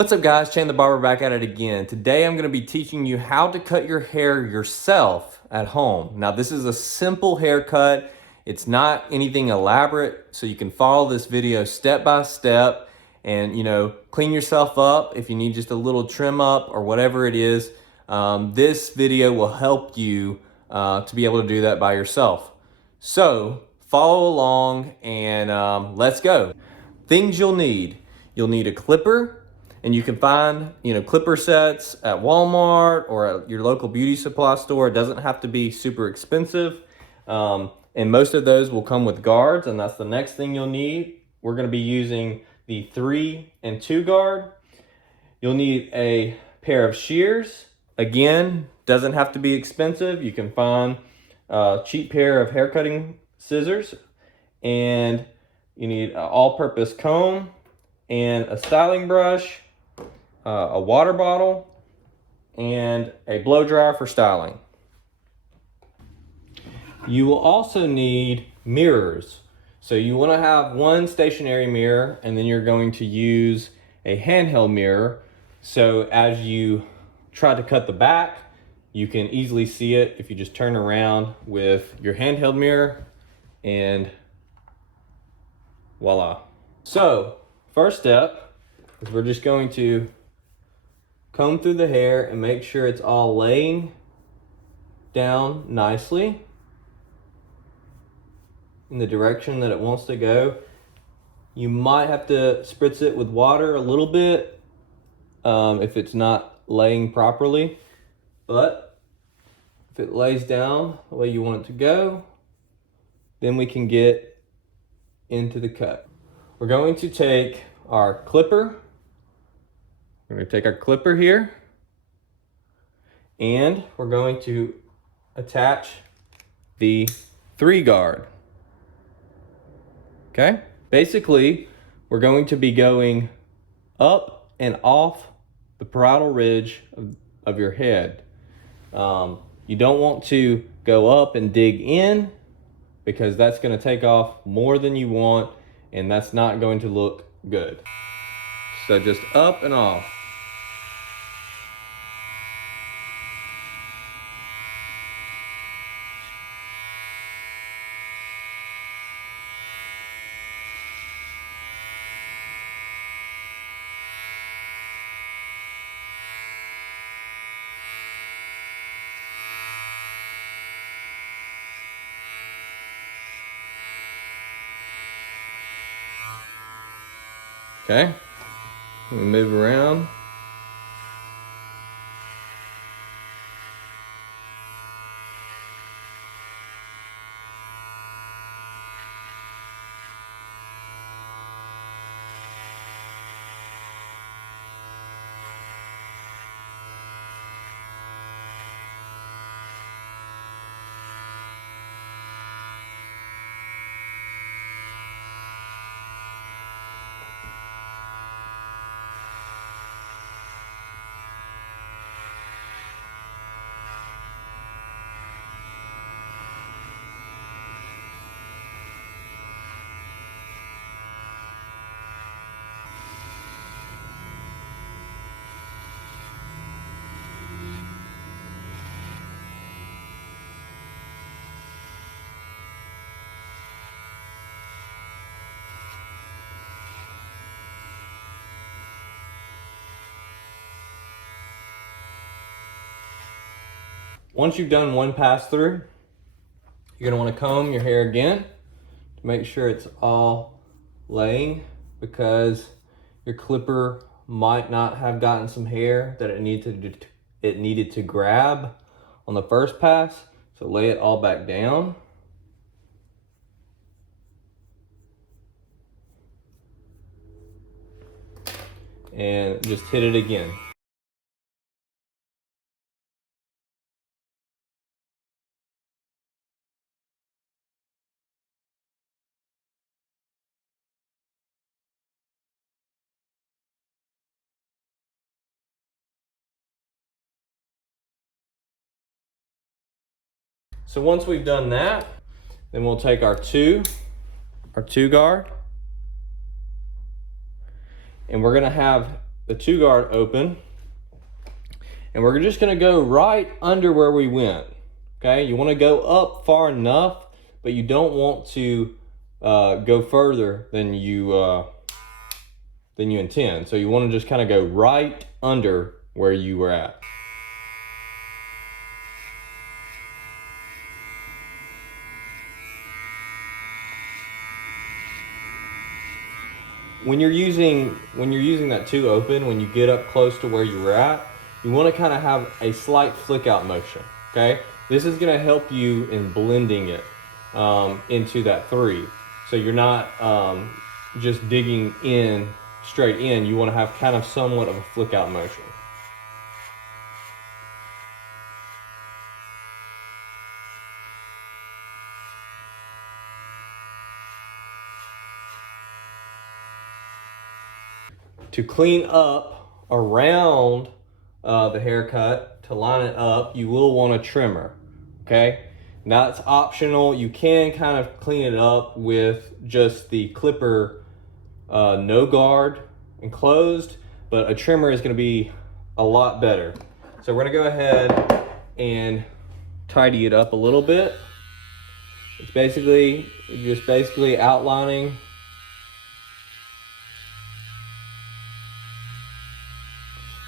What's up guys, Chandler Barber back at it again. Today I'm going to be teaching you how to cut your hair yourself at home. Now this is a simple haircut. It's not anything elaborate, so you can follow this video step by step and clean yourself up if you need just a little trim up or whatever it is. This video will help you to be able to do that by yourself. So follow along and let's go. Things you'll need. You'll need a clipper. And you can find, clipper sets at Walmart or at your local beauty supply store. It doesn't have to be super expensive. And most of those will come with guards, and that's the next thing you'll need. We're gonna be using the 3 and 2 guard. You'll need a pair of shears. Again, doesn't have to be expensive. You can find a cheap pair of hair cutting scissors. And you need an all-purpose comb and a styling brush, a water bottle, and a blow dryer for styling. You will also need mirrors. So you want to have one stationary mirror, and then you're going to use a handheld mirror. So as you try to cut the back, you can easily see it if you just turn around with your handheld mirror, and voila. So first step is we're just going to comb through the hair and make sure it's all laying down nicely in the direction that it wants to go. You might have to spritz it with water a little bit if it's not laying properly, but if it lays down the way you want it to go, then we can get into the cut. We're going to take our clipper. We're going to take our clipper here, and we're going to attach the 3 guard. Okay? Basically, we're going to be going up and off the parietal ridge of your head. You don't want to go up and dig in, because that's going to take off more than you want, and that's not going to look good. So just up and off. Okay, we move around. Once you've done one pass through, you're gonna want to comb your hair again to make sure it's all laying, because your clipper might not have gotten some hair that it needed to grab on the first pass. So lay it all back down. And just hit it again. So once we've done that, then we'll take our two guard, and we're gonna have the 2-guard open, and we're just gonna go right under where we went, okay? You wanna go up far enough, but you don't want to go further than you intend. So you wanna just kinda go right under where you were at. When you're using that 2 open, when you get up close to where you were at, you want to kind of have a slight flick out motion, okay? This is going to help you in blending it into that 3. So you're not just digging in straight in. You want to have kind of somewhat of a flick out motion. To clean up around the haircut, to line it up, you will want a trimmer, okay? Now it's optional. You can kind of clean it up with just the clipper no guard enclosed, but a trimmer is gonna be a lot better. So we're gonna go ahead and tidy it up a little bit. It's basically outlining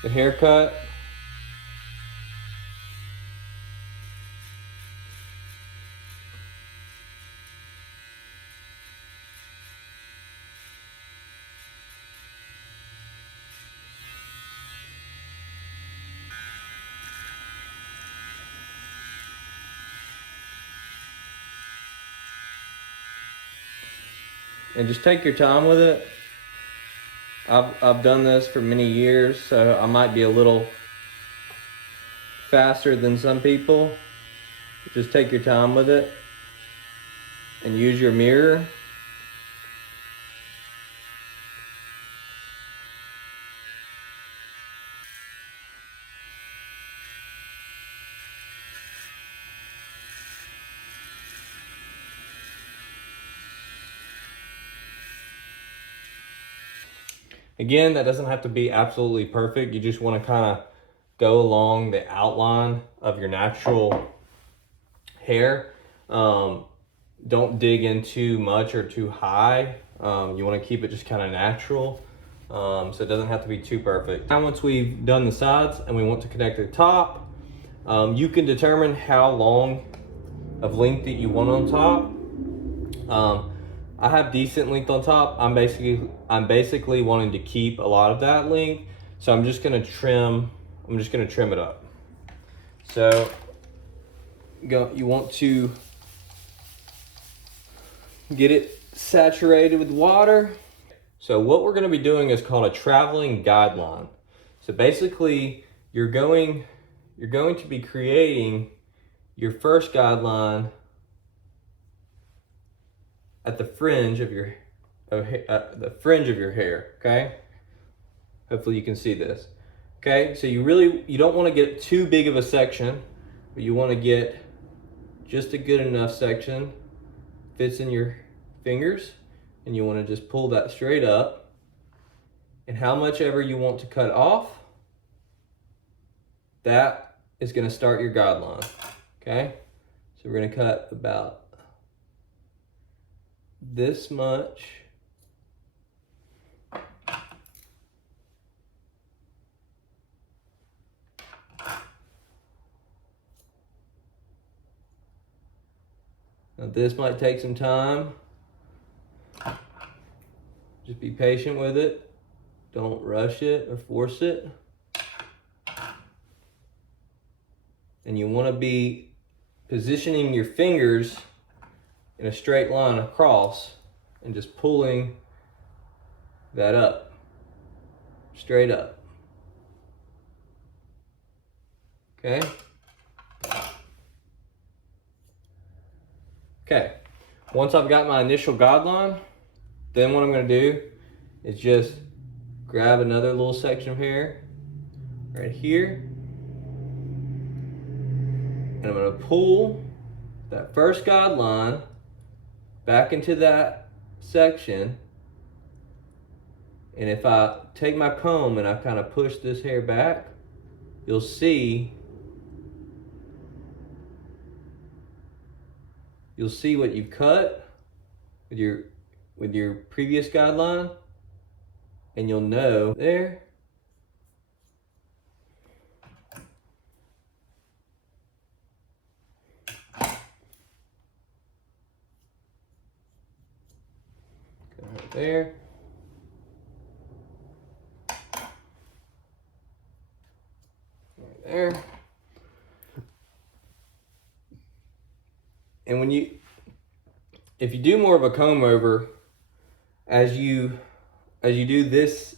the haircut. And just take your time with it. I've done this for many years, so I might be a little faster than some people. Just take your time with it and use your mirror. Again, that doesn't have to be absolutely perfect. You just want to kind of go along the outline of your natural hair. Don't dig in too much or too high. You want to keep it just kind of natural. So it doesn't have to be too perfect. Now once we've done the sides and we want to connect the top, you can determine how long of length that you want on top. I have decent length on top. I'm basically wanting to keep a lot of that length, so I'm just gonna trim it up. So you want to get it saturated with water. So what we're gonna be doing is called a traveling guideline. So basically you're going to be creating your first guideline at the fringe of your hair, okay? Hopefully you can see this. Okay, so you don't want to get too big of a section, but you want to get just a good enough section, fits in your fingers, and you want to just pull that straight up. And how much ever you want to cut off, that is going to start your guideline, okay? So we're going to cut about this much. Now this might take some time. Just be patient with it. Don't rush it or force it. And you want to be positioning your fingers in a straight line across and just pulling that up, straight up. Okay? Okay, once I've got my initial guideline, then what I'm gonna do is just grab another little section of hair right here, and I'm gonna pull that first guideline back into that section And if I take my comb and I kind of push this hair back, you'll see what you've cut with your previous guideline, and you'll know there. Right there. Right there. And if you do more of a comb over, as you do this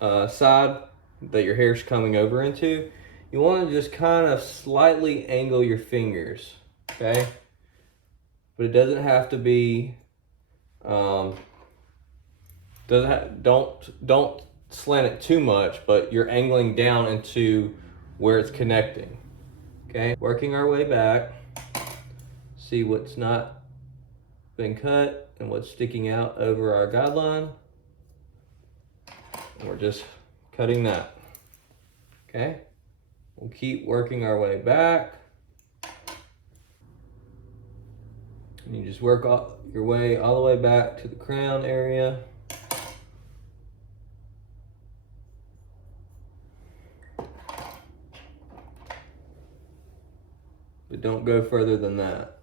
side that your hair's coming over into, you want to just kind of slightly angle your fingers, okay? But it doesn't have to be. Don't slant it too much, but you're angling down into where it's connecting. Okay, working our way back. See what's not been cut and what's sticking out over our guideline. And we're just cutting that. Okay, we'll keep working our way back. And you just work your way all the way back to the crown area. But don't go further than that.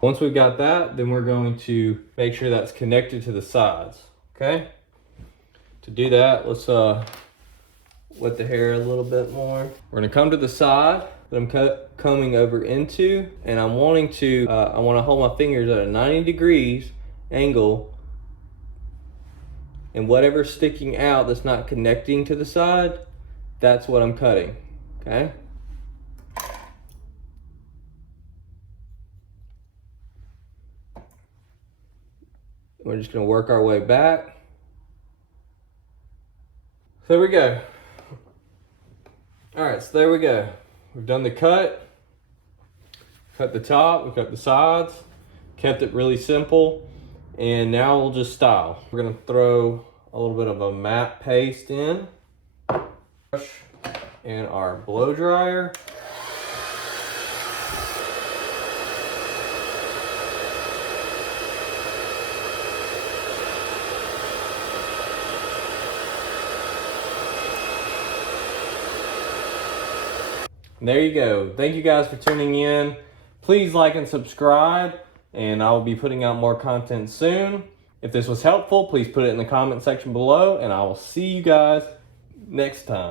Once we've got that, then we're going to make sure that's connected to the sides, okay? To do that, let's wet the hair a little bit more. We're gonna come to the side that I'm combing over into, and I'm wanting to, I wanna hold my fingers at a 90 degrees angle, and whatever's sticking out that's not connecting to the side, that's what I'm cutting, okay? We're just gonna work our way back. So there we go. All right, so there we go. We've done the cut the top, we cut the sides, kept it really simple, and now we'll just style. We're gonna throw a little bit of a matte paste in, and our blow dryer. There you go. Thank you guys for tuning in. Please like and subscribe, and I will be putting out more content soon. If this was helpful, please put it in the comment section below, and I will see you guys next time.